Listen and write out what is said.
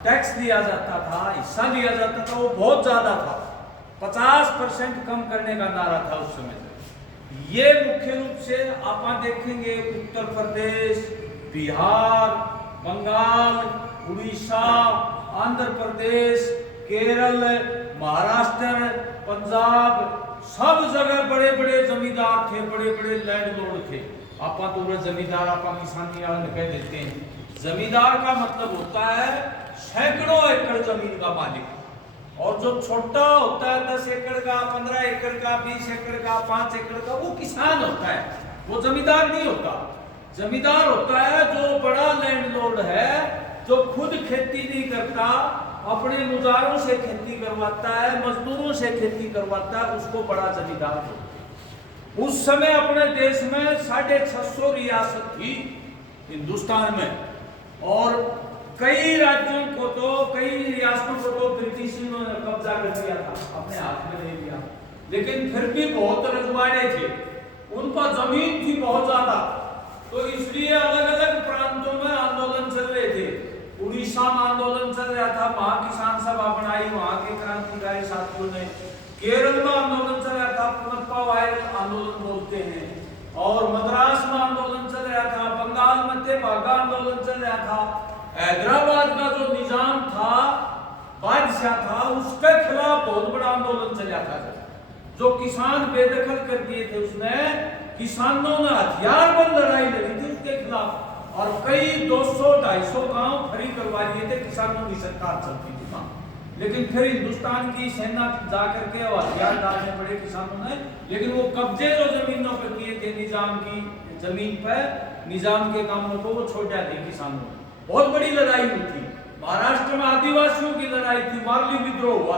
Tax दिया जाता था, हिस्सा दिया जाता था, वो बहुत ज्यादा था। 50% कम करने का नारा था उस समय से। ये मुख्य रूप से आप देखेंगे उत्तर प्रदेश, बिहार, बंगाल, उड़ीसा, आंध्र प्रदेश, केरल, महाराष्ट्र, पंजाब, सब जगह बड़े बड़े जमींदार थे, बड़े बड़े लैंडलॉर्ड थे। आप तो जमींदार आप किसानी कह देते हैं। जमींदार का मतलब होता है सैकड़ों एकड़ जमीन का मालिक, और जो छोटा होता है 10 एकड़ का, 15 एकड़ का, 20 एकड़ का, 5 एकड़ का, वो किसान होता है, वो जमींदार नहीं होता। जमींदार होता है जो बड़ा लैंडलॉर्ड है, जो खुद खेती नहीं करता, अपने मुजारों से खेती करवाता है, मजदूरों से खेती करवाता है, उसको बड़ा जमींदार होता है। उस समय अपने देश में 650 रियासत थी हिंदुस्तान में, और कई राज्यों को तो, कई रियासतों को तो ब्रिटिशों ने कब्जा कर लिया था, अपने हाथ में ले लिया। लेकिन फिर भी बहुत रजवाड़े थे, उनका जमीन थी बहुत ज्यादा, तो इसलिए अलग अलग प्रांतों में आंदोलन चल रहे थे। उड़ीसा में आंदोलन चल रहा था, वहां किसान सभा बनाई, वहां के क्रांतिकारी साथियों ने। केरल में आंदोलन चल रहा था, पुनप्पा वायर आंदोलन बोलते हैं, और मद्रास में आंदोलन चल रहा था, बंगाल में तेभागा आंदोलन चल रहा था। हैदराबाद का जो निजाम था, बादशाह था, उसके खिलाफ बहुत बड़ा आंदोलन चला था, जो किसान बेदखल कर दिए थे। उसमें किसानों ने हथियारबंद लड़ाई लड़ी थी उसके खिलाफ, और कई 200-250 गांव खड़ी करवा लिए थे, किसानों की सरकार चलती थी वहां। लेकिन फिर हिंदुस्तान की सेना जाकर के हथियार डालने पड़े किसानों ने, लेकिन वो कब्जे जो जमीनों पर किए थे निजाम की जमीन पर, निजाम के कामों को वो छोड़ा थे किसानों ने। बहुत बड़ी लड़ाई हुई थी। महाराष्ट्र में आदिवासियों की लड़ाई थी, वारली विद्रोह हुआ।